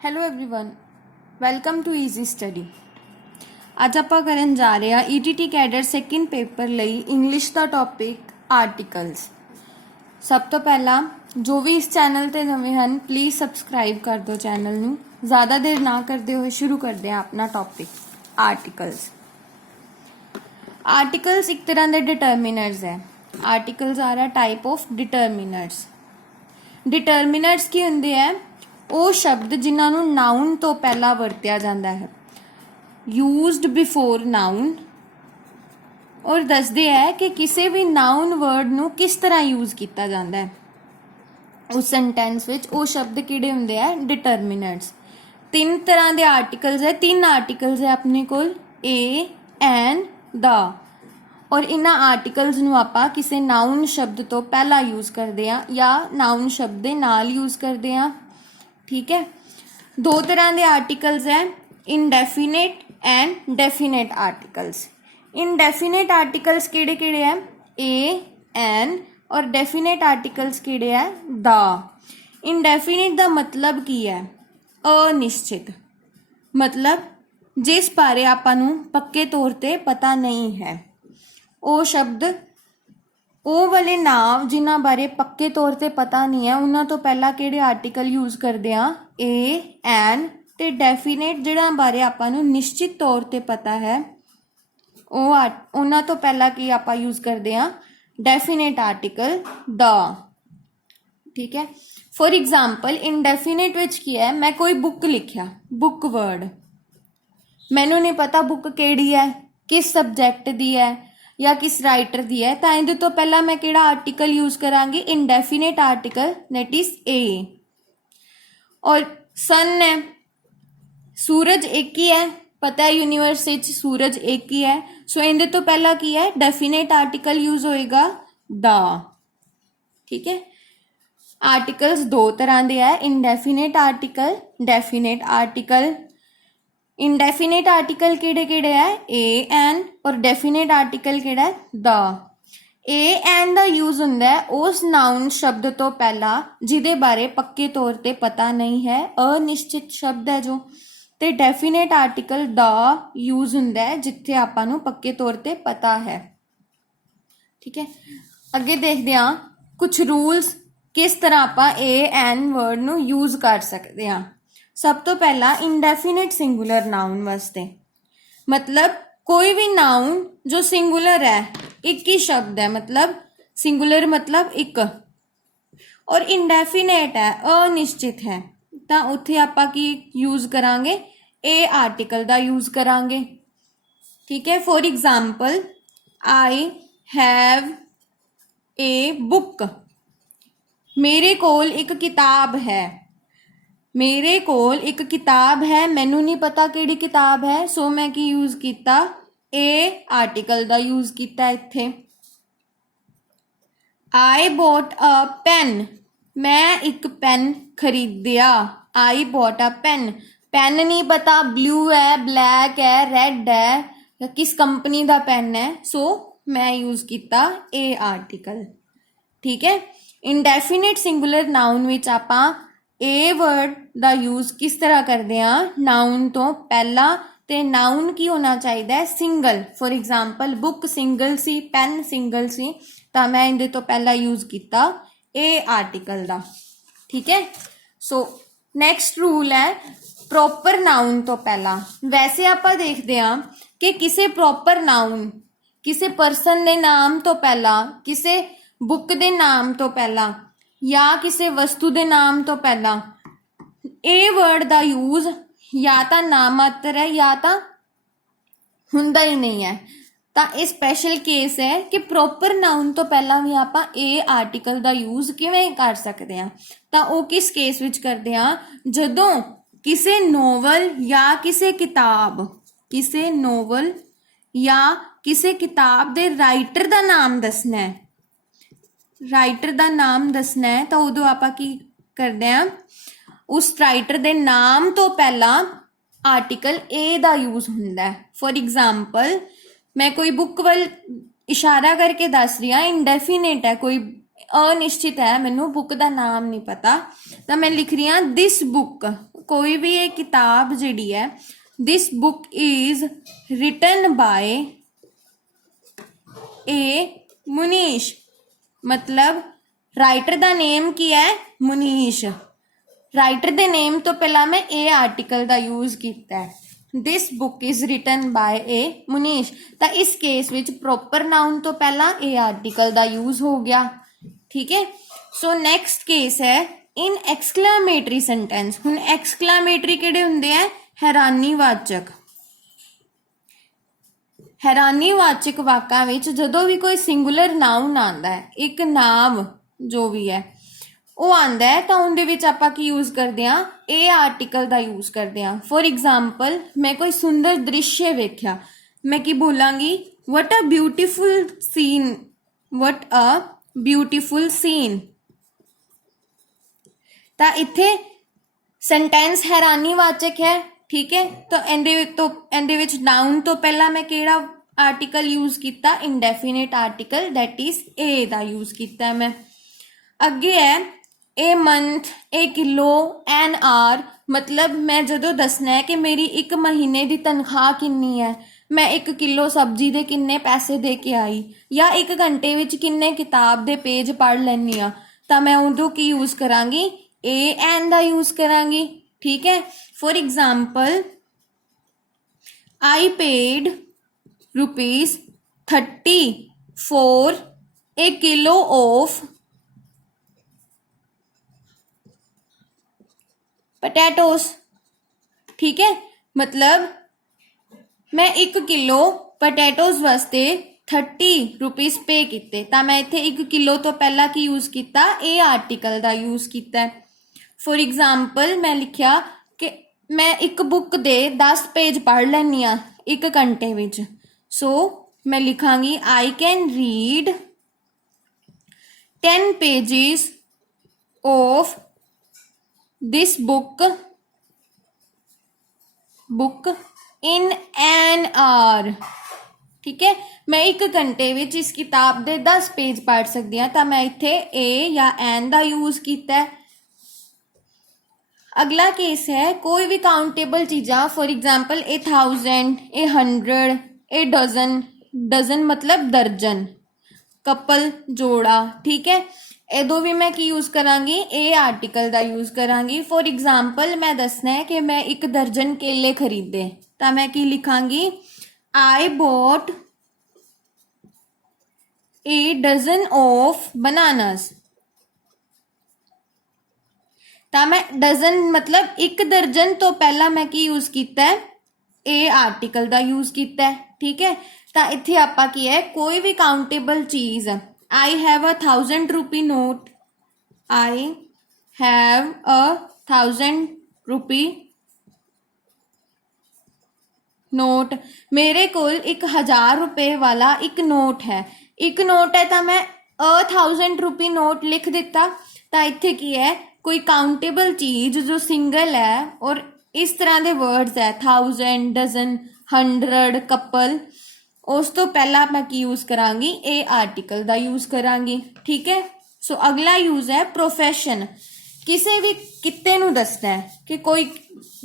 Hello everyone welcome to Easy Study. ਅੱਜ ਆਪਾਂ ਕਰਨ ਜਾ ਰਹੇ ਹਾਂ ਈਟੀਟੀ ਕੈਡਰ ਸੈਕਿੰਡ ਪੇਪਰ ਲਈ ਇੰਗਲਿਸ਼ ਦਾ ਟੌਪਿਕ ਆਰਟੀਕਲਸ। ਸਭ ਤੋਂ ਪਹਿਲਾਂ ਜੋ ਵੀ ਇਸ ਚੈਨਲ ਤੇ ਨਵੇਂ ਹਨ ਪਲੀਜ਼ ਸਬਸਕ੍ਰਾਈਬ ਕਰ ਦਿਓ ਚੈਨਲ ਨੂੰ। ज़्यादा देर ना करते हुए शुरू करते हैं अपना टॉपिक आर्टिकल्स। आर्टिकल्स एक तरह के डिटर्मिनर्स है। आर्टिकल्स आ रहा टाइप ऑफ डिटर्मिनर्स। डिटर्मिनर्स की होंगे है ਉਹ ਸ਼ਬਦ ਜਿਨ੍ਹਾਂ ਨੂੰ ਨਾउन ਤੋਂ ਪਹਿਲਾਂ ਵਰਤਿਆ ਜਾਂਦਾ ਹੈ, ਯੂਜ਼ਡ ਬਿਫੋਰ ਨਾउन, ਔਰ ਦੱਸਦੇ ਹੈ ਕਿ ਕਿਸੇ ਵੀ ਨਾउन ਵਰਡ ਨੂੰ ਕਿਸ ਤਰ੍ਹਾਂ ਯੂਜ਼ ਕੀਤਾ ਜਾਂਦਾ ਹੈ ਉਸ ਸੈਂਟੈਂਸ ਵਿੱਚ। ਉਹ ਸ਼ਬਦ ਕਿਹੜੇ ਹੁੰਦੇ ਆ? ਡਿਟਰਮੀਨੈਂਟਸ। ਤਿੰਨ ਤਰ੍ਹਾਂ ਦੇ ਆਰਟੀਕਲਸ ਹੈ, ਤਿੰਨ ਆਰਟੀਕਲਸ ਹੈ ਆਪਣੇ ਕੋਲ, ਏ, ਐਨ, ਦਾ। ਔਰ ਇਹਨਾਂ ਆਰਟੀਕਲਸ ਨੂੰ ਆਪਾਂ ਕਿਸੇ ਨਾउन ਸ਼ਬਦ ਤੋਂ ਪਹਿਲਾਂ ਯੂਜ਼ ਕਰਦੇ ਹਾਂ ਜਾਂ ਨਾउन ਸ਼ਬਦ ਦੇ ਨਾਲ ਯੂਜ਼ ਕਰਦੇ ਹਾਂ। ठीक है, दो तरह के आर्टिकल्स हैं, indefinite and definite articles. Indefinite articles किहड़े किहड़े है? ए, एन, और डेफिनेट आर्टिकल्स किहड़े है? दा। इनडेफिनेट का मतलब की है? अनिश्चित, मतलब जिस बारे आपां नूं पक्के तौर ते पता नहीं है। वो शब्द ਉਹ ਵਾਲੇ ਨਾਮ ਜਿਨ੍ਹਾਂ ਬਾਰੇ ਪੱਕੇ ਤੌਰ 'ਤੇ ਪਤਾ ਨਹੀਂ ਹੈ ਉਹਨਾਂ ਤੋਂ ਪਹਿਲਾਂ ਕਿਹੜੇ ਆਰਟੀਕਲ ਯੂਜ਼ ਕਰਦੇ ਹਾਂ? ਏ, ਐਨ। ਅਤੇ ਡੈਫੀਨੇਟ ਜਿਹੜਾ ਬਾਰੇ ਆਪਾਂ ਨੂੰ ਨਿਸ਼ਚਿਤ ਤੌਰ 'ਤੇ ਪਤਾ ਹੈ ਉਹ ਉਹਨਾਂ ਤੋਂ ਪਹਿਲਾਂ ਕੀ ਆਪਾਂ ਯੂਜ਼ ਕਰਦੇ ਹਾਂ? ਡੈਫੀਨੇਟ ਆਰਟੀਕਲ ਦਾ। ਠੀਕ ਹੈ। ਫੋਰ ਐਗਜ਼ਾਮਪਲ ਇਨਡੈਫੀਨੇਟ ਵਿੱਚ ਕੀ ਹੈ? ਮੈਂ ਕੋਈ ਬੁੱਕ ਲਿਖਿਆ, ਬੁੱਕ ਵਰਡ, ਮੈਨੂੰ ਨਹੀਂ ਪਤਾ ਬੁੱਕ ਕਿਹੜੀ ਹੈ, ਕਿਸ ਸਬਜੈਕਟ ਦੀ ਹੈ या किस राइटर दी है, तो इहदे तो पहला मैं किहड़ा आर्टिकल यूज करांगी? Indefinite article, that is a. और सन है, सूरज एक ही है, पता है यूनीवर्स विच सूरज एक ही है, सो इहदे तो पहला की है? डेफिनेट आर्टिकल यूज होएगा दा। ठीक है। आर्टिकल्स दो तरह के है, indefinite article, definite article. Indefinite article किहड़े किहड़े है? ए, एन, और डेफिनेट आर्टिकल किहड़ा है? दा। ए, एन का यूज हुंदा है उस नाउन शब्द तो पहला जिहदे बारे पक्के तौर ते पता नहीं है, अनिश्चित शब्द है जो। ते डेफिनेट आर्टिकल दा यूज हुंदा है जिथे आपां नूं पक्के तौर ते पता है। ठीक है। अगे देखते हैं कुछ रूल्स किस तरह आपां ए, एन वर्ड नूं यूज कर सकते हैं। सब तो पहला इनडेफिनेट सिंगुलर नाउन वास्ते, मतलब कोई भी नाउन जो सिंगुलर है, एक ही शब्द है, मतलब सिंगुलर मतलब एक, और इनडेफिनेट है, अनिश्चित है, तो उत्थे आपां की यूज करांगे? ए आर्टिकल का यूज करांगे। ठीक है। For example I have a book, मेरे कोल एक किताब है, मेरे कोल एक किताब है, मैनू नहीं पता किहड़ी किताब है, सो मैं की यूज किया? ए आर्टिकल का यूज किया इत्थे। आई बॉट अ पेन, मैं एक पेन खरीदिया, I bought a pen. Pen नहीं पता ब्लू है, ब्लैक है, रेड है, किस कंपनी का पेन है, सो मैं यूज किया ए आर्टिकल। ठीक है। इनडेफिनेट सिंगुलर नाउन विच आपां ए वर्ड का यूज किस तरह करते हैं? नाउन तो पहला, ते नाउन की होना चाहिए? Single. For example book single सी, पेन सिंगल सी, तो मैं इहदे तो पहला यूज किया ए आर्टिकल का। ठीक है। सो नैक्सट रूल है प्रॉपर नाउन तो पहला। वैसे आपां देखते हैं कि किसी प्रॉपर नाउन, किसी परसन के नाम तो पहला, किसी बुक के नाम तो पहला या किसी वस्तु के नाम तो पहला ए वर्ड का यूज या तो नामात्र है या तो हुंदा ही नहीं है। तो ये स्पैशल केस है कि प्रॉपर नाउन तो पहला भी आप ए आर्टिकल का यूज किवें कर सकते हैं? तो वो किस केस विच करते हैं? जदों किसी नोवल या किसी किताब, किसी नोवल या किसी किताब के राइटर का नाम दसना है, राइटर का नाम दसना है, तो उदों आपां की करते हैं? उस राइटर के नाम तो पहला आर्टिकल ए का यूज हुंदा है। फॉर एग्जाम्पल मैं कोई बुक वाल इशारा करके दस रही हाँ, इनडेफिनेट है, कोई अनिश्चित है, मैनू बुक का नाम नहीं पता, तो मैं लिख रही हाँ दिस बुक, कोई भी ये किताब जिहड़ी है, this book is written by a Munish, मतलब राइटर दा नेम की है मुनीश। राइटर दे नेम तो पहला मैं ए आर्टिकल दा यूज किया है, this book is written by a Munish. तो इस केस विच प्रॉपर नाउन तो पहला ए आर्टिकल दा यूज हो गया, ठीक है। सो नैक्सट केस है इन एक्सक्लामेटरी सेंटेंस। हुण एक्सक्लामेटरी किहड़े हुंदे है? हैरानीवाचक। हैरानीवाचक वाकां विच जदों भी कोई सिंगुलर नाउन आंदा है, एक नाम जो भी है वो आंदा है, तो उहदे विच आपां की यूज करदे हां? ए आर्टिकल दा यूज करदे हां। फॉर एग्जाम्पल मैं कोई सुंदर दृश्य वेख्या, मैं की बोलांगी? What a beautiful scene, what a beautiful scene. तो इत्थे सेंटेंस हैरानीवाचक है, ठीक है। तो एंदे विच नाउन तो पहला मैं केड़ा आर्टिकल यूज किया? Indefinite article, that is a दा यूज किया मैं। अगे है a month, a kilo, an hour, मतलब मैं जदों दसना है कि मेरी एक महीने की तनख्वाह किन्नी है, मैं 1 किलो सब्जी दे किन्ने पैसे दे के आई, या 1 घंटे विच किन्ने किताब दे पेज पढ़ लैनी आ, तो मैं उदों की यूज करांगी? ए एन दा यूज करांगी, ठीक है। For example I paid ₹30 for a kilo of potatoes, ठीक है। मतलब मैं 1 किलो पटैटोस वास्ते ₹30 पे किते, तो मैं इत्थे 1 किलो तो पहला की यूज किया? ए आर्टिकल दा यूज किया। फॉर एग्जाम्पल मैं लिखिया कि मैं एक बुक दे 10 पेज पढ़ लैनी आ 1 घंटे विच, सो मैं लिखांगी I can read 10 pages of this book in an hour, ठीक है। मैं 1 घंटे विच इस किताब दे 10 पेज पढ़ सकती हाँ, तो मैं इत्थे ए या एन दा यूज किया। अगला केस है कोई भी काउंटेबल चीज़ा, for example a 1000, a 100, a dozen, dozen मतलब दर्जन, कपल जोड़ा, ठीक है। एदों भी मैं की यूज करांगी? ए आर्टिकल दा यूज करांगी। फॉर एग्जाम्पल मैं दसना है कि मैं 1 दर्जन केले खरीदे, तो मैं की लिखांगी? I bought a dozen of bananas. तो मैं डजन मतलब 1 दर्जन तो पहला मैं की यूज किया है? ए आर्टिकल दा यूज किया है, ठीक है। तो इत्थे आपां की है कोई भी काउंटेबल चीज, I have a ₹1000 note, I have a ₹1000 note, मेरे कोल 1000 रुपए वाला एक नोट है। एक नोट है तो मैं ₹1000 नोट लिख दिता, तो इत्थे की है कोई काउंटेबल चीज जो सिंगल है और इस तरह के वर्ड्स है 1000, डजन, 100, कपल, उस तो पहला मैं की यूज करांगी? ए आर्टिकल दा यूज करांगी, ठीक है। सो अगला यूज है प्रोफेशन। किसी भी किते नू दसना है कि कोई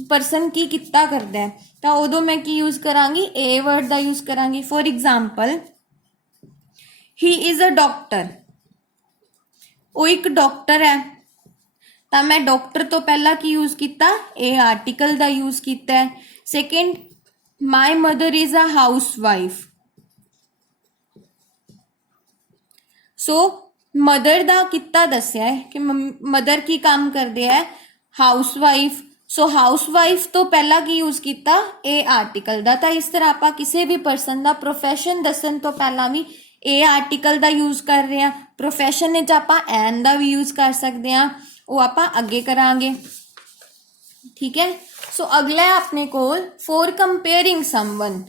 परसन की किता करदा है, तो उदों मैं की यूज करांगी? ए वर्ड दा यूज करांगी। For example he is a doctor, वो एक डॉक्टर है, तो मैं डॉक्टर तो पहला की यूज किया? ए आर्टिकल दा यूज किया है। Second, my mother is a house wife, so mother दा किता दसिया है कि मदर की काम करते हैं? Housewife. So housewife तो पहला की यूज किया? ए आर्टिकल दा। तो इस तरह आप किसी भी परसन का प्रोफेशन दसन तो पहला भी ए आर्टिकल दा यूज कर रहे हैं। प्रोफेशन आप एन दा भी यूज कर सकते हैं, वो आप अगे करांगे, ठीक है। सो अगला है अपने कोल for comparing someone.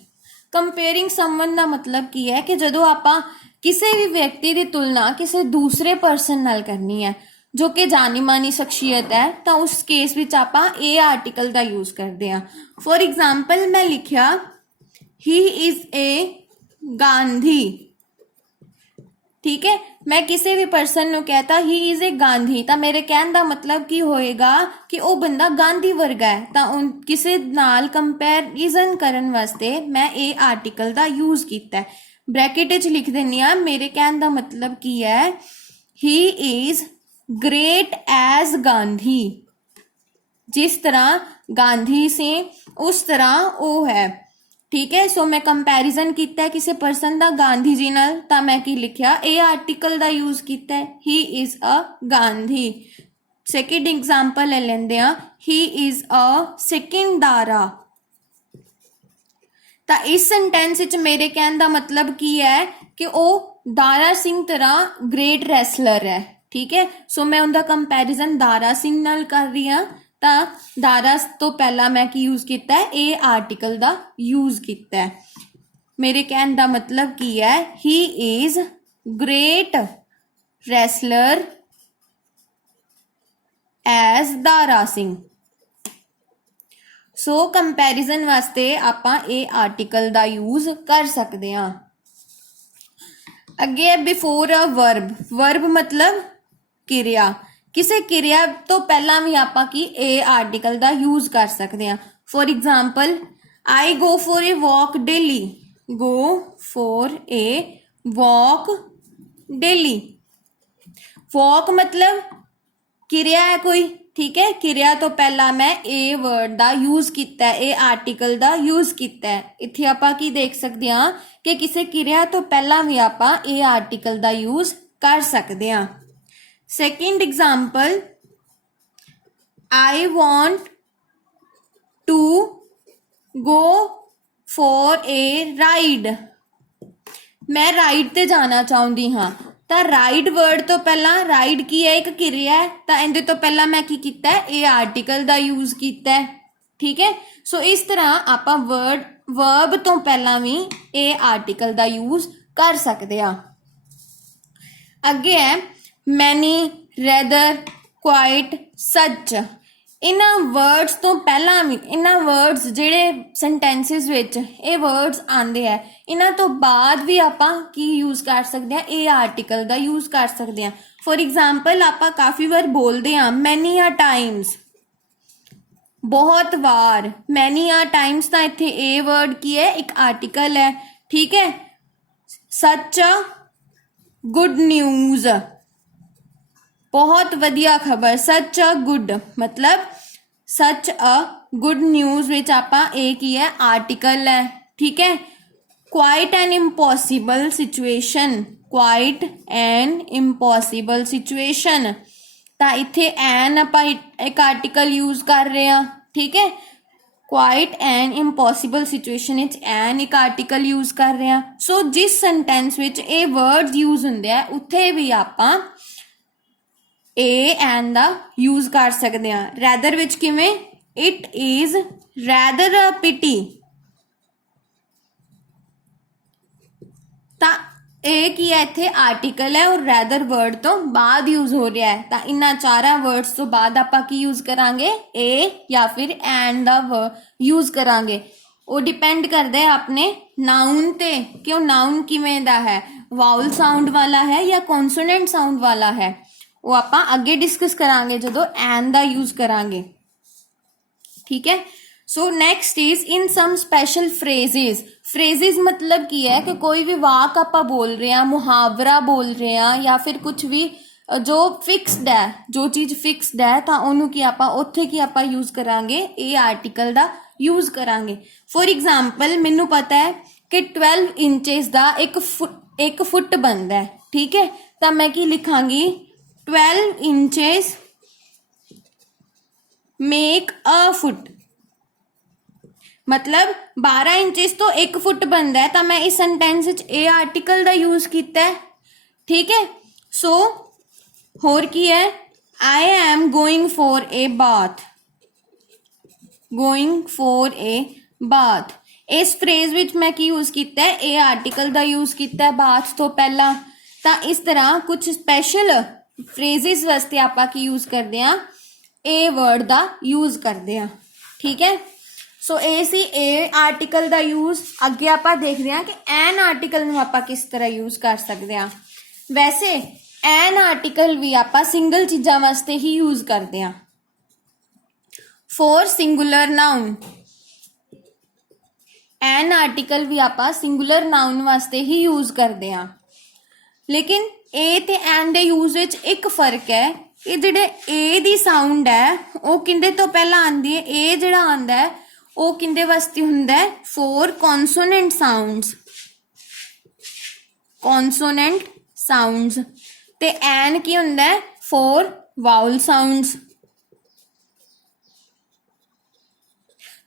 Comparing someone का मतलब की है कि जदों आप किसी भी व्यक्ति की तुलना किसी दूसरे परसन नाल करनी है जो कि जानी मानी शख्सियत है, तो उस केस विच आप ए आर्टिकल का यूज करते हैं। फॉर एग्जाम्पल मैं लिखिया ही इज ए गांधी, ठीक है, मैं किसी भी पर्सन ਨੂੰ कहता ही इज ए गांधी ਤਾਂ ਮੇਰੇ ਕਹਿਣ ਦਾ ਮਤਲਬ ਕੀ ਹੋਏਗਾ ਕਿ ਉਹ ਬੰਦਾ ਗਾਂਧੀ ਵਰਗਾ ਹੈ। ਤਾਂ ਕਿਸੇ ਨਾਲ ਕੰਪੈਰੀਜ਼ਨ ਕਰਨ ਵਾਸਤੇ ਮੈਂ ਇਹ ਆਰਟੀਕਲ ਦਾ ਯੂਜ਼ ਕੀਤਾ ਹੈ। ਬ੍ਰੈਕਟ ਵਿੱਚ ਲਿਖ ਦਿੰਨੀ ਆ ਮੇਰੇ ਕਹਿਣ ਦਾ ਮਤਲਬ ਕੀ ਹੈ, he is great as Gandhi. जिस तरह गांधी से उस तरह वो है। ठीक है, सो मैं कंपैरिजन किया है किसी परसन का गांधी जी नाल, तां मैं की लिखिया ए आर्टिकल का यूज किया है, he is a Gandhi. Second example ले लेंदे आ, ही इज अ सेकंडारा। ਤਾਂ इस सेंटेंस विच मेरे कहने का मतलब की है कि वह दारा सिंह तरह ग्रेट रैसलर है। ठीक है, सो मैं उनका कंपैरिजन दारा सिंह नाल कर रही हाँ। तो दारा तो पहला मैं की यूज किया है, ए आर्टिकल का यूज किया है। मेरे कहने का मतलब की है, he is great wrestler as Dara Singh. So comparison वास्ते आपां ए आर्टिकल दा यूज कर सकते हैं। अगे है बिफोर अ वर्ब। वर्ब मतलब क्रिया। किसी क्रिया तो पहला भी आपां की ए आर्टिकल दा यूज कर सकते हैं। For example, I go for a walk daily. Go for a walk daily. Walk मतलब क्रिया है कोई। ठीक है, क्रिया तो पहला मैं ए वर्ड का यूज किया, ए आर्टिकल का यूज किया है। इत्थे आपां की देख सकते हैं कि किसी क्रिया तो पहला भी आपां ए आर्टिकल का यूज कर सकते हैं। Second example, I want to go for a ride. मैं राइड ते जाना चाहती हाँ। तो राइड वर्ड तो पहला राइड की है एक क्रिया है, तो इहदे तो पहला मैं की किया है, ए आर्टिकल का यूज किया है। ठीक है, सो इस तरह आप वर्ब तो पहला भी ए आर्टिकल का यूज कर सकते हैं। अगे है मैनी, रेदर, क्वाइट, सच। इन्हां वर्ड्स तो पहला भी इन्हां वर्ड्स जिहड़े सेंटेंसिस विच ये वर्ड्स आंदे है, इन्हां तो बाद भी आपां की यूज कर सकते हैं, ए आर्टिकल का यूज कर सकते हैं। फॉर एग्जाम्पल, आपां काफ़ी बार बोलते हैं मैनी आ टाइम्स, बहुत बार। मैनी आ टाइम्स तो इत्थे ए वर्ड की है, एक आर्टिकल है। ठीक है, सच अ गुड न्यूज़, बहुत वधिया खबर। सच अ गुड मतलब सच अ गुड न्यूज़ विच आपां ए की है, आर्टिकल है। ठीक है, quite an impossible situation. Quite an impossible situation, तो इत्थे एन आपां एक आर्टिकल यूज कर रहे हैं। ठीक है, quite an impossible situation which N एक आर्टिकल यूज कर रहे हैं। सो जिस sentence which A words use हुंदे आ उत्थे भी आपां ए एन दा यूज कर सकते हैं। रैदर विच किवें, इट इज रैदर अ पिटी। ता ए की है इत्थे आर्टिकल है और रैदर वर्ड तो बाद यूज हो रहा है। तो इन्हां चारां वर्ड्स तो बाद आपां की यूज करांगे, ए या फिर एन दा यूज करांगे। वो डिपेंड करता है अपने नाउन ते कि वो नाउन किवें दा है, वाउल साउंड वाला है या कॉन्सोनेंट साउंड वाला है। वो आपां अगे डिस्कस करांगे जदों एन दा यूज करांगे। ठीक है, so next is in some special phrases. Phrases मतलब की है कि कोई भी वाक आपां बोल रहे हैं, मुहावरा बोल रहे हैं या फिर कुछ भी जो फिक्सड है, जो चीज़ फिक्सड है तो उन्होंने की आपां उत्थे की आपां यूज करांगे, ए आर्टिकल दा यूज करांगे। फॉर एग्जाम्पल, मैनू पता है कि 12 इंचेस का एक फुट बनता है। ठीक है, तो मैं की लिखांगी 12 इंचेस मेक अ फुट। मतलब 12 इंचेस तो एक फुट बनता है, तो मैं इस सेंटेंस ए आर्टिकल का यूज किया है। ठीक है, सो होर की है, I am going for a bath. Going for a bath, इस फ्रेज विच मैं की यूज किया है, ए आर्टिकल का यूज किया है बाथ तो पहला। तो इस तरह कुछ स्पेशल फ्रेजेस वास्ते आपां की यूज करते हैं, ए वर्ड का यूज करते हैं। ठीक है, सो ए सी ए आर्टिकल का यूज। अगे आपां देखते हैं कि एन आर्टिकल नूं आपां किस तरह यूज कर सकते हैं। ਵੈਸੇ ਐਨ ਆਰਟੀਕਲ ਵੀ ਆਪਾਂ ਸਿੰਗਲ ਚੀਜ਼ਾਂ ਵਾਸਤੇ ਹੀ ਯੂਜ਼ ਕਰਦੇ ਹਾਂ। ਫੋਰ ਸਿੰਗੂਲਰ ਨਾउन, ਐਨ ਆਰਟੀਕਲ ਵੀ ਆਪਾਂ ਸਿੰਗੂਲਰ ਨਾउन ਵਾਸਤੇ ਹੀ ਯੂਜ਼ ਕਰਦੇ ਹਾਂ। ਲੇਕਿਨ ਏ ਤੇ ਐਨ ਦੇ ਯੂਜ਼ ਵਿੱਚ ਇੱਕ ਫਰਕ ਹੈ, ਇਹ ਜਿਹੜੇ ਏ ਦੀ ਸਾਊਂਡ ਹੈ ਉਹ ਕਿੰਦੇ ਤੋਂ ਪਹਿਲਾਂ ਆਉਂਦੀ ਹੈ, ਏ ਜਿਹੜਾ ਆਉਂਦਾ ਹੈ ਉਹ ਕਿੰਦੇ ਵਾਸਤੇ ਹੁੰਦਾ ਹੈ, ਫੋਰ ਕੌਨਸੋਨੈਂਟ ਸਾਊਂਡਸ, ਕੌਨਸੋਨੈਂਟ ਸਾਊਂਡਸ। ਤੇ ਐਨ ਕੀ ਹੁੰਦਾ ਹੈ, ਫੋਰ ਵਾਉਲ ਸਾਊਂਡਸ।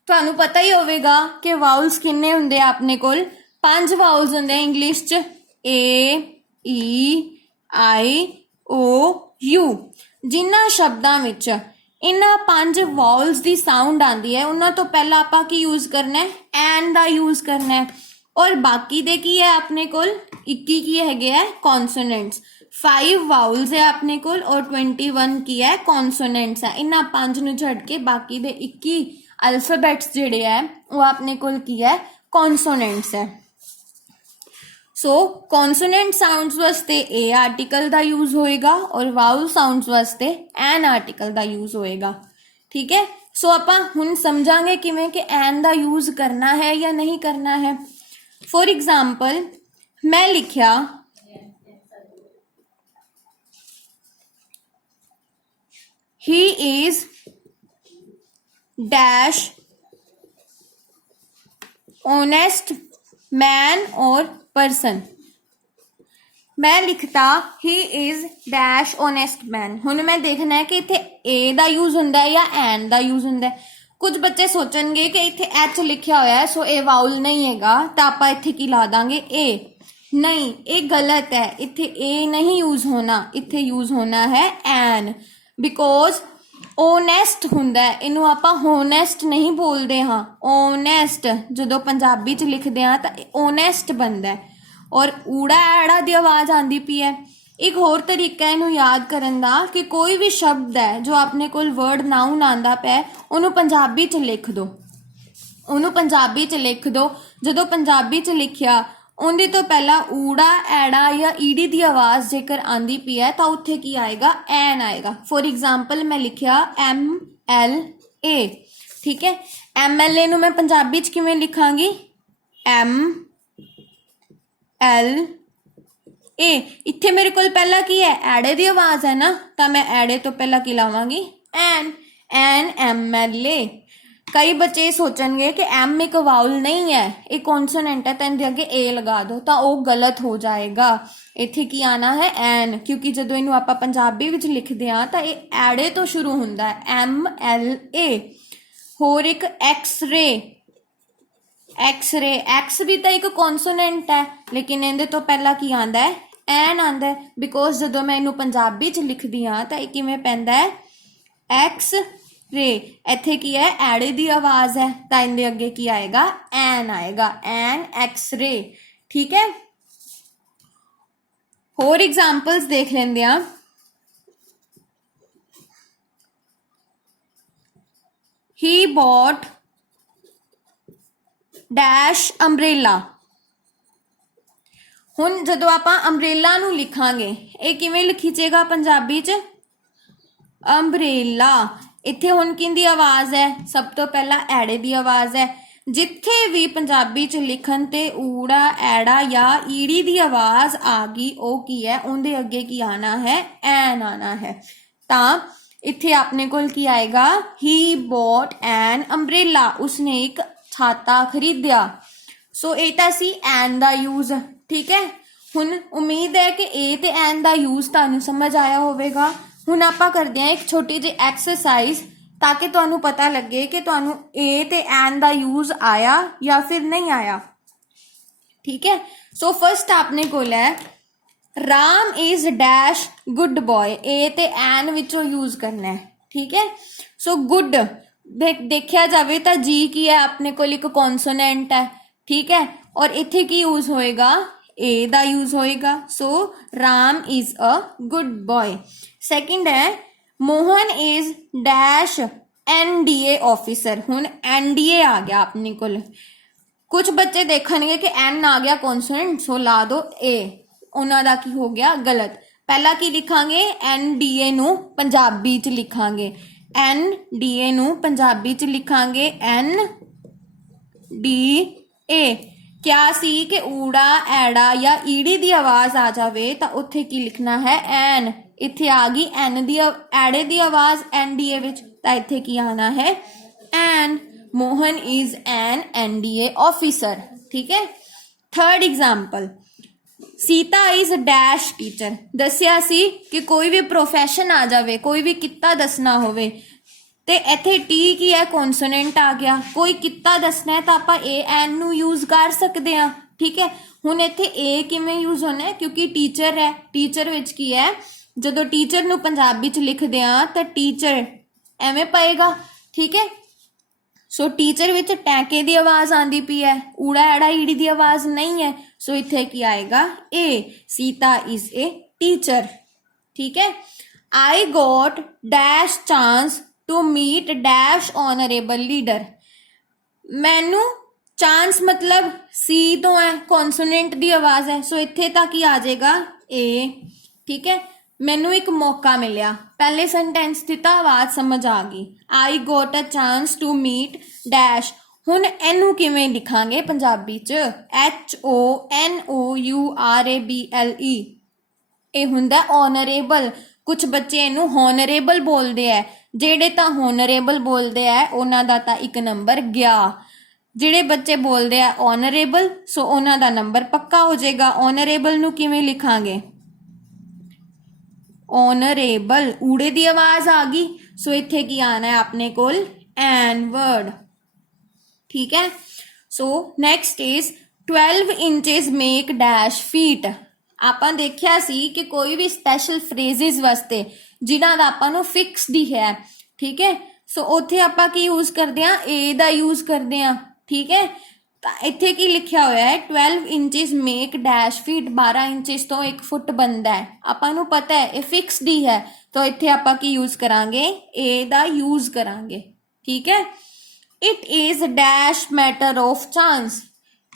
ਤੁਹਾਨੂੰ ਪਤਾ ਹੀ ਹੋਵੇਗਾ ਕਿ ਵਾਉਲਸ ਕਿੰਨੇ ਹੁੰਦੇ ਆ ਆਪਣੇ ਕੋਲ, 5 ਵਾਉਲਸ ਹੁੰਦੇ ਆ ਇੰਗਲਿਸ਼ ਚ, ਏ ਈ ਆਈ ਓ ਯੂ। ਜਿਨ੍ਹਾਂ ਸ਼ਬਦਾਂ ਵਿੱਚ ਇਹਨਾਂ 5 ਵਾਉਲਸ ਦੀ ਸਾਊਂਡ ਆਉਂਦੀ ਹੈ ਉਹਨਾਂ ਤੋਂ ਪਹਿਲਾਂ ਆਪਾਂ ਕੀ ਯੂਜ਼ ਕਰਨਾ ਹੈ, ਐਨ ਦਾ ਯੂਜ਼ ਕਰਨਾ ਹੈ। ਔਰ ਬਾਕੀ ਦੇ ਕੀ ਹੈ ਆਪਣੇ ਕੋਲ, 21 ਕੀ ਹੈਗੇ ਹੈ, ਕੌਨਸੋਨੈਂਟਸ। 5 ਵਾਉਲਸ ਹੈ ਆਪਣੇ ਕੋਲ ਔਰ 21 ਕੀ ਹੈ, ਕੌਨਸੋਨੈਂਟਸ ਹੈ। ਇਹਨਾਂ 5 ਨੂੰ ਛੱਡ ਕੇ ਬਾਕੀ ਦੇ 21 ਅਲਫਾਬੈਟਸ ਜਿਹੜੇ ਹੈ ਉਹ ਆਪਣੇ ਕੋਲ ਕੀ ਹੈ, ਕੌਨਸੋਨੈਂਟਸ ਹੈ। ਸੋ ਕੌਨਸੋਨੈਂਟ ਸਾਊਂਡਸ ਵਾਸਤੇ ਏ ਆਰਟੀਕਲ ਦਾ ਯੂਜ਼ ਹੋਏਗਾ ਔਰ ਵਾਉਲ ਸਾਊਂਡਸ ਵਾਸਤੇ ਐਨ ਆਰਟੀਕਲ ਦਾ ਯੂਜ਼ ਹੋਏਗਾ। ਠੀਕ ਹੈ, ਸੋ ਆਪਾਂ ਹੁਣ ਸਮਝਾਂਗੇ ਕਿਵੇਂ ਕਿ ਐਨ ਦਾ ਯੂਜ਼ ਕਰਨਾ ਹੈ ਜਾਂ ਨਹੀਂ ਕਰਨਾ ਹੈ। ਫੋਰ ਐਗਜ਼ਾਮਪਲ ਮੈਂ ਲਿਖਿਆ he is dash honest man or person। मैं लिखता he is dash honest man। हुण मैं देखना है कि इत्थे a ਦਾ यूज ਹੁੰਦਾ है या एन ਦਾ यूज ਹੁੰਦਾ है। कुछ बच्चे सोचणगे कि इत्थे h लिखिया होया है सो ए वाउल नहीं हैगा तो आपां इत्थे की ला दांगे a। नहीं, ये गलत है, इत्थे a नहीं यूज होना, इत्थे यूज होना है एन। बिकॉज ਓਨੈਸਟ ਹੁੰਦਾ ਹੈ, ਇਹਨੂੰ ਆਪਾਂ ਹੋਨੈਸਟ ਨਹੀਂ ਬੋਲਦੇ ਹਾਂ, ਓਨੈਸਟ ਜਦੋਂ ਪੰਜਾਬੀ 'ਚ ਲਿਖਦੇ ਹਾਂ ਤਾਂ ਓਨੈਸਟ ਬਣਦਾ ਹੈ। ਔਰ ਊੜਾ ਐੜਾ ਦੀ ਆਵਾਜ਼ ਆਉਂਦੀ ਪਈ ਹੈ। ਇੱਕ ਹੋਰ ਤਰੀਕਾ ਇਹਨੂੰ ਯਾਦ ਕਰਨ ਦਾ ਕਿ ਕੋਈ ਵੀ ਸ਼ਬਦ ਹੈ ਜੋ ਆਪਣੇ ਕੋਲ ਵਰਡ ਨਾउन ਆਉਂਦਾ ਪਿਆ ਉਹਨੂੰ ਪੰਜਾਬੀ 'ਚ ਲਿਖ ਦਿਓ, ਉਹਨੂੰ ਪੰਜਾਬੀ 'ਚ ਲਿਖ ਦਿਓ। ਜਦੋਂ ਪੰਜਾਬੀ 'ਚ ਲਿਖਿਆ ਉਹਦੇ ਤੋਂ ਪਹਿਲਾਂ ਊੜਾ ਐੜਾ ਜਾਂ ਈੜੀ ਦੀ ਆਵਾਜ਼ ਜੇਕਰ ਆਂਦੀ ਪਈ ਹੈ ਤਾਂ ਉੱਥੇ ਕੀ ਆਏਗਾ, ਐਨ ਆਏਗਾ। ਫੋਰ ਐਗਜ਼ਾਮਪਲ ਮੈਂ ਲਿਖਿਆ MLA। ਠੀਕ ਹੈ, MLA ਨੂੰ ਮੈਂ ਪੰਜਾਬੀ 'ਚ ਕਿਵੇਂ ਲਿਖਾਂਗੀ, MLA। ਇੱਥੇ ਮੇਰੇ ਕੋਲ ਪਹਿਲਾਂ ਕੀ ਹੈ, ਐੜੇ ਦੀ ਆਵਾਜ਼ ਹੈ ਨਾ, ਤਾਂ ਮੈਂ ਐੜੇ ਤੋਂ ਪਹਿਲਾਂ ਕੀ ਲਾਵਾਂਗੀ, ਐਨ MLA। कई बच्चे सोचणगे कि एम एक वाउल नहीं है, एक कॉन्सोनेंट है, तो इनके अगे ए लगा दो तो वो गलत हो जाएगा। इत्थे की आना है एन, क्योंकि जदों इनू आपां पंजाबी विच लिखदे हां तां ये एड़े तो शुरू हुंदा है, MLA। होर एक एक्सरे, एक्सरे एक्स भी तो एक कॉन्सोनेंट है लेकिन इहदे तो पहला की आंदा है, एन आंदा है। बिकॉज जदों मैं इनू पंजाबी च लिखदी हां तां ये किवें पैंदा है, एक्स रे। इत्थे की है, एड़े दी आवाज है तो इनके अगे की आएगा, एन आएगा, एन एक्सरे। ठीक है, होर एग्जाम्पल्स देख लेंदे हां। He bought dash umbrella. हुण जदों आपां अंब्रेला नूं लिखांगे ये किवें लिखी जाएगा पंजाबी च, अंब्रेला। इत्थे हुण किंदी आवाज़ है, सब तो पहला ऐड़े दी आवाज़ है। जिथे भी पंजाबी च लिखन ते ऊड़ा ऐड़ा या ईड़ी दी आवाज़ आ गई वो की है, उनके अगे की आना है, एन आना है। तां इत्थे अपने कोल की आएगा, ही बॉट एन अंब्रेला। उसने एक छाता खरीदिया। सो ये तां सी एन दा यूज। ठीक है, हुण उम्मीद है कि ए ते एन दा यूज तुहानूं समझ आया होवेगा। ਹੁਣ ਆਪਾਂ ਕਰਦੇ ਹਾਂ ਇੱਕ ਛੋਟੀ ਜਿਹੀ ਐਕਸਰਸਾਈਜ਼ ਤਾਂ ਕਿ ਤੁਹਾਨੂੰ ਪਤਾ ਲੱਗੇ ਕਿ ਤੁਹਾਨੂੰ ਏ ਤੇ ਐਨ ਦਾ ਯੂਜ਼ ਆਇਆ ਜਾਂ ਫਿਰ ਨਹੀਂ ਆਇਆ। ਠੀਕ ਹੈ, ਸੋ ਫਸਟ ਆਪਣੇ ਕੋਲ ਹੈ Ram is dash good boy. A ਤੇ ਐਨ ਵਿੱਚੋਂ ਯੂਜ਼ ਕਰਨਾ ਹੈ। ਠੀਕ ਹੈ, ਸੋ ਗੁੱਡ ਦੇਖਿਆ ਜਾਵੇ ਤਾਂ ਜੀ ਕੀ ਹੈ, ਆਪਣੇ ਕੋਲ ਇੱਕ ਕੌਨਸੋਨੈਂਟ ਹੈ। ਠੀਕ ਹੈ, ਔਰ ਇੱਥੇ ਕੀ ਯੂਜ਼ ਹੋਏਗਾ, ए दा यूज होएगा। So Ram is a good boy. Second है Mohan is dash NDA officer. हुण NDA आ गया अपने को। कुछ बच्चे देखेंगे कि एन आ गया कॉन्सोनेंट, सो ला दो ए। ਉਹਨਾਂ ਦਾ ਕੀ ਹੋ ਗਿਆ ਗਲਤ। ਪਹਿਲਾਂ ਕੀ ਲਿਖਾਂਗੇ NDA ਨੂੰ ਪੰਜਾਬੀ ਚ ਲਿਖਾਂਗੇ, NDA ਨੂੰ ਪੰਜਾਬੀ ਚ ਲਿਖਾਂਗੇ NDA। ਕਿਆ ਸੀ ਕਿ ਊੜਾ ਐੜਾ ਜਾਂ ਈੜੀ ਦੀ ਆਵਾਜ਼ ਆ ਜਾਵੇ ਤਾਂ ਉੱਥੇ ਕੀ ਲਿਖਣਾ ਹੈ ਐਨ। ਇੱਥੇ ਆ ਗਈ ਐਨ ਦੀ ਐੜੇ ਦੀ ਆਵਾਜ਼ NDA ਵਿੱਚ ਤਾਂ ਇੱਥੇ ਕੀ ਆਣਾ ਹੈ an. Mohan is an NDA officer. ठीक है। Third example, Sita is dash teacher. दसिया सी कि कोई भी प्रोफैशन आ जाए, कोई भी किता दसना होवे ते इत्थे टी की है कॉन्सोनेंट आ गया, कोई किता दसना है तो आप ए एन नू यूज कर सकते हैं। ठीक है। हुण इत्थे ए किवें यूज होना है क्योंकि टीचर है, टीचर विच की है जदों टीचर नू पंजाबी च लिखदे आ तां टीचर एवें पएगा। ठीक है। सो टीचर विच टैके दी आवाज आंदी पई है, ऊड़ा एड़ा ईड़ी दी आवाज नहीं है, सो इत्थे की आएगा a. Sita is a teacher. ठीक है। I got dash chance to meet dash honourable leader. मैनू चांस मतलब सी तो है, कॉन्सोनेंट दी आवाज है, सो इत्थे तक ही आ जाएगा ए। ठीक है। मैनू एक मौका मिलिया, पहले सेंटेंस थी तो आवाज समझ आ गई। I got a chance to meet dash. हुण एनू किवें लिखांगे पंजाबी च HONOURABLE। ये हुंदा ऑनरेबल। कुछ बच्चे इनू हॉनरेबल बोलते हैं, जेड़े तां हॉनरेबल बोलते हैं उन्हां दा तां एक नंबर गया। जेड़े बच्चे बोलते हैं ऑनरेबल सो उन्हां दा नंबर पक्का हो जाएगा। ऑनरेबल नू किवें लिखांगे ऑनरेबल, ऊड़े दी आवाज आ गई, सो इत्थे की आना है अपने कोल एन वर्ड। ठीक है। So next is 12 inches make dash feet. आपां देखिया सी कि कोई भी स्पैशल फ्रेजेस वास्ते जिन्हां दा आपां नूं फिक्स दी है। ठीक है। सो उत्थे आपां की यूज करदे आ ए दा यूज करदे आ। ठीक है। ਤਾਂ ਇੱਥੇ ਕੀ ਲਿਖਿਆ ਹੋਇਆ ਹੈ 12 inches make dash feet. 12 inches ਤੋਂ 1 ਫੁੱਟ ਬਣਦਾ ਹੈ। ਆਪਾਂ ਨੂੰ ਪਤਾ ਹੈ ਇਹ ਫਿਕਸਡ ਹੀ ਹੈ, ਤਾਂ ਇੱਥੇ ਆਪਾਂ ਕੀ ਯੂਜ਼ ਕਰਾਂਗੇ ਏ ਦਾ ਯੂਜ਼ ਕਰਾਂਗੇ। ਠੀਕ ਹੈ। It is dash matter of chance.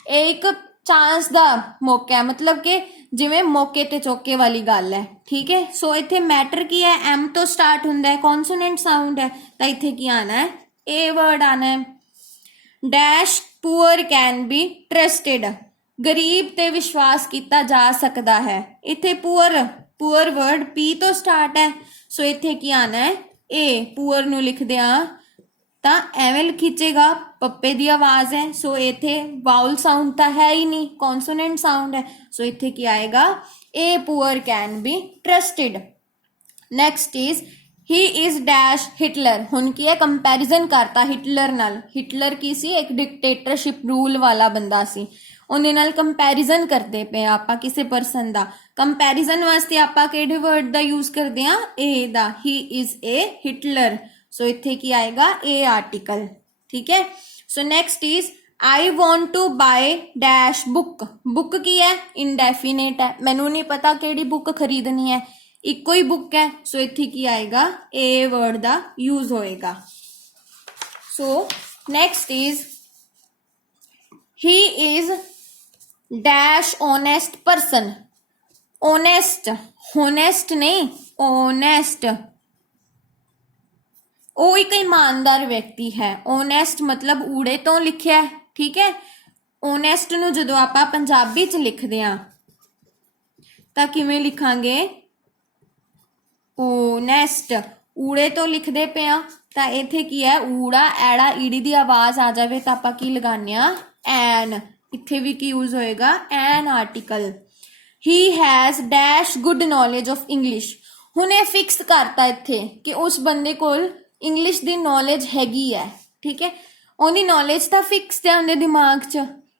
ਇਹ ਇੱਕ ਚਾਂਸ ਦਾ ਮੌਕਾ ਹੈ, ਮਤਲਬ ਕਿ ਜਿਵੇਂ ਮੌਕੇ ਤੇ ਚੌਕੇ ਵਾਲੀ ਗੱਲ ਹੈ। ਠੀਕ ਹੈ। ਸੋ ਇੱਥੇ ਮੈਟਰ ਕੀ ਹੈ ਐਮ ਤੋਂ ਸਟਾਰਟ ਹੁੰਦਾ ਹੈ, ਕੌਨਸੋਨੈਂਟ ਸਾਊਂਡ ਹੈ, ਤਾਂ ਇੱਥੇ ਕੀ ਆਣਾ ਹੈ ਏ ਵਰਡ ਆਣਾ ਹੈ। Dash poor can be trusted. गरीब ते विश्वास किया जा सकता है। इत्थे पुअर वर्ड पी तो स्टार्ट है, सो इत्थे की आना है ए। पुअर नू लिख दिया तां एवें खिंचेगा, पप्पे दी आवाज है, सो इत्थे वाउल साउंड तो है ही नहीं, कॉन्सोनेंट साउंड है, सो इत्थे की आएगा a poor can be trusted. Next is he is dash Hitler. हुण की है कंपैरिजन करता हिटलर नाल। हिटलर की सी एक डिक्टेटरशिप रूल वाला बंदा सी, उहदे नाल कंपैरिजन करते पे आपां किसी परसन दा। कंपैरिजन वास्ते आपां किहड़े वर्ड दा यूज करदे आ ए दा। ही इज ए हिटलर, सो इत्थे की आएगा ए आर्टिकल। ठीक है। So next is I want to buy dash book. Book की है इनडेफिनेट है, मैनू नहीं पता किहड़ी बुक खरीदनी है, इको ही बुक है, सो इत्थे की आएगा ए वर्ड दा यूज होएगा। सो next is he is dash honest person. Honest, honest नहीं, ऑनेस्ट। वो एक ईमानदार व्यक्ति है। ऑनेस्ट मतलब ऊड़े तो लिखिया है। ठीक है। ऑनेस्ट नू जदों आपां पंजाबी च लिखदे आ तां किवें लिखांगे ओनेस्ट। ऊड़े तो लिखते पे तो इत्थे की है ऊड़ा एड़ा ईड़ी की आवाज आ जाए तो आप की लगाने एन। इत्थे भी की यूज होएगा an article. He has dash good knowledge of English. हुणे फिक्स करता इत्थे कि उस बंदे कोल इंग्लिश की नॉलेज हैगी है। ठीक है। उहदी नॉलेज तो फिक्स है उहदे दिमाग च,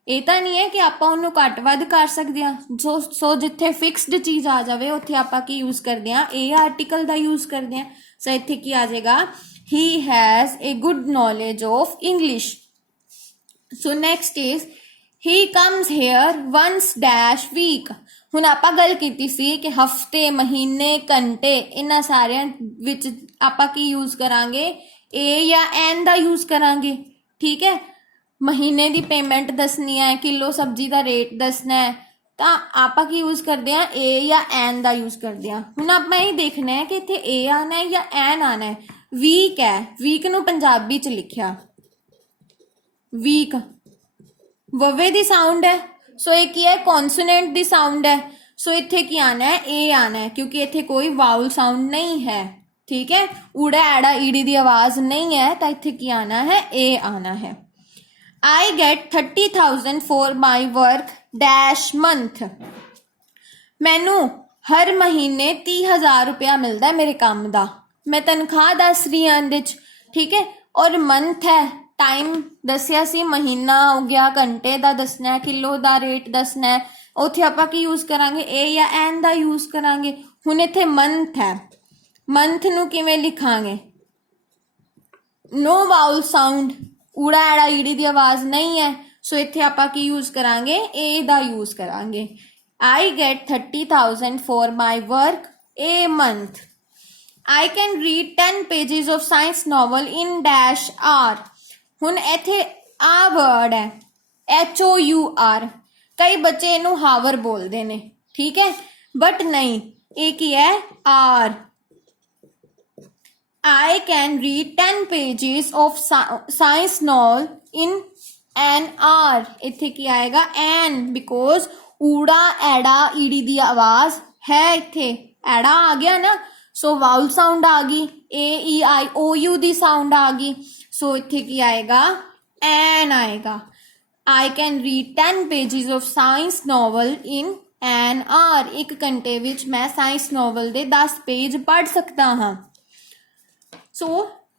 ਇਹ ਤਾਂ नहीं है कि ਆਪਾਂ ਉਹਨੂੰ ਘੱਟ ਵੱਧ ਕਰ ਸਕਦੇ ਹਾਂ। ਸੋ ਜਿੱਥੇ ਫਿਕਸਡ ਚੀਜ਼ ਆ ਜਾਵੇ ਉੱਥੇ ਆਪਾਂ ਕੀ ਯੂਜ਼ ਕਰਦੇ ਹਾਂ ਇਹ ਆਰਟੀਕਲ ਦਾ ਯੂਜ਼ ਕਰਦੇ ਹਾਂ। ਸੋ ਇੱਥੇ ਕੀ ਆ ਜਾਏਗਾ he has a good knowledge of English. So next is he comes here once dash week. ਹੁਣ ਆਪਾਂ ਗੱਲ ਕੀਤੀ ਸੀ ਕਿ ਹਫਤੇ ਮਹੀਨੇ ਘੰਟੇ ਇਹਨਾਂ ਸਾਰਿਆਂ ਵਿੱਚ ਆਪਾਂ ਕੀ ਯੂਜ਼ ਕਰਾਂਗੇ ए ਜਾਂ एन ਦਾ ਯੂਜ਼ ਕਰਾਂਗੇ। ठीक है। महीने की पेमेंट दसनी है, किलो सब्जी का रेट दसना है, ਤਾਂ ਆਪਾਂ ਕੀ ਯੂਜ਼ ਕਰਦੇ ਆ, ਏ ਜਾਂ ਐਨ ਦਾ ਯੂਜ਼ ਕਰਦੇ ਆ। ਹੁਣ ਆਪਾਂ ਇਹ ਦੇਖਣਾ ਹੈ ਕਿ ਇੱਥੇ ਏ ਆਣਾ ਹੈ ਜਾਂ ਐਨ ਆਣਾ ਹੈ। ਵੀਕ ਹੈ, ਵੀਕ ਨੂੰ ਪੰਜਾਬੀ ਚ ਲਿਖਿਆ ਵੀਕ, ਵਵੇ ਦੀ ਸਾਊਂਡ ਹੈ, ਸੋ ਇਹ ਕੀ ਹੈ, ਕੌਨਸੋਨੈਂਟ ਦੀ ਸਾਊਂਡ ਹੈ। ਸੋ ਇੱਥੇ ਕੀ ਆਣਾ है, ए आना है, क्योंकि इतने कोई वाउल साउंड नहीं है। ठीक है, ऊड़ा एड़ा ईड़ी दी आवाज नहीं है, तो इतने की आना है, ए आना है। I get 30,000 for my work dash month। मैनू हर महीने 30,000 रुपया मिलता है मेरे काम का। मैं तनख्वाह दस रही हाँ इहदे च, ठीक है। और मंथ है, टाइम दसिया सी, महीना हो गया, घंटे का दसना है, किलो का रेट दसना है। ਉੱਥੇ ਆਪਾਂ ਕੀ ਯੂਜ਼ ਕਰਾਂਗੇ, ਏ ਜਾਂ ਐਨ ਦਾ ਯੂਜ਼ ਕਰਾਂਗੇ। ਹੁਣ ਇੱਥੇ ਮੰਥ ਹੈ, ਮੰਥ ਨੂੰ ਕਿਵੇਂ ਲਿਖਾਂਗੇ, ਨੋ ਵਾਉਲ ਸਾਊਂਡ, ਊੜਾ ਐੜਾ ਈੜੀ ਦੀ ਆਵਾਜ਼ ਨਹੀਂ ਹੈ। ਸੋ ਇੱਥੇ ਆਪਾਂ ਕੀ ਯੂਜ਼ ਕਰਾਂਗੇ, ਏ ਦਾ ਯੂਜ਼ ਕਰਾਂਗੇ। I get 30,000 for my work a month। I can read 10 pages of science novel in dash hour। ਹੁਣ ਇੱਥੇ ਆ ਵਰਡ ਹੈ HOUR, कई बच्चे इनू हावर बोलते ने, ठीक है, बट नहीं, एक ही है are. I can read 10 pages of science novel in an hour। इत्थे की आएगा एन, बिकॉज ऊड़ा एड़ा ईड़ी दी आवाज है, इत्थे एड़ा आ गया ना, सो वाउल साउंड आ गई, AEIOU दी साउंड आ गई। सो इत्थे की आएगा, एन आएगा। I can read 10 pages of science novel in an hour। एक घंटे विच मैं साइंस नॉवल दे 10 पेज पढ़ सकता हाँ। सो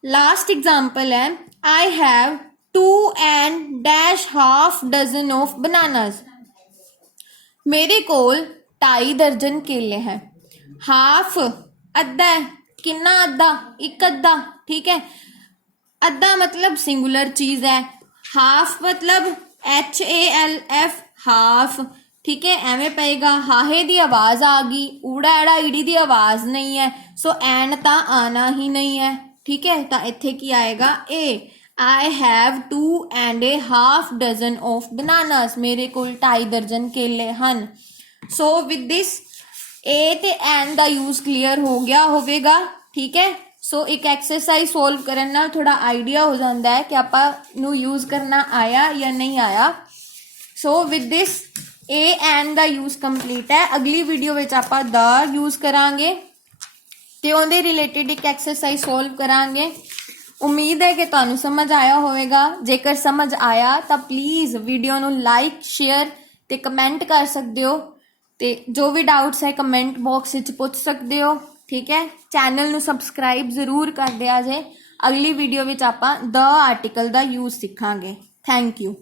लास्ट एग्जाम्पल है, I have 2 and dash half dozen of bananas। मेरे कोल 2.5 दर्जन केले हैं। हाफ अद्धा है, कितना अद्धा, एक अद्धा, ठीक है। अद्धा मतलब सिंगुलर चीज है, हाफ मतलब HALF हाफ, ठीक है, एवें पेगा। हाहे दी आवाज आ गई, ऊड़ा एड़ा ईड़ी दी आवाज नहीं है, सो एन ता आना ही नहीं है, ठीक है। तो इत्थे की आएगा ए। I have 2 and a half dozen of bananas। मेरे कोल 2.5 दर्जन केले हन। सो विद दिस ए ते एन दा यूज क्लियर हो गया होवेगा, ठीक है। सो एक एक्सरसाइज सोल्व करने नाल थोड़ा आइडिया हो जाता है कि आपां नू यूज करना आया या नहीं आया। So with this a an दा यूज कंप्लीट है। अगली वीडियो विच आपां द यूज करांगे ते उहदे रिलेटेड एक एक्सरसाइज सोल्व करांगे। उम्मीद है कि तुहानू समझ आया होवेगा। जेकर समझ आया तो प्लीज़ वीडियो नू लाइक शेयर ते कमेंट कर सकते हो, ते जो भी डाउट्स है कमेंट बॉक्स विच पुछ सकते हो, ठीक है। चैनल नू सबसक्राइब जरूर कर दिया जे। अगली वीडियो विच आपां द आर्टिकल दा यूज सीखांगे। Thank you.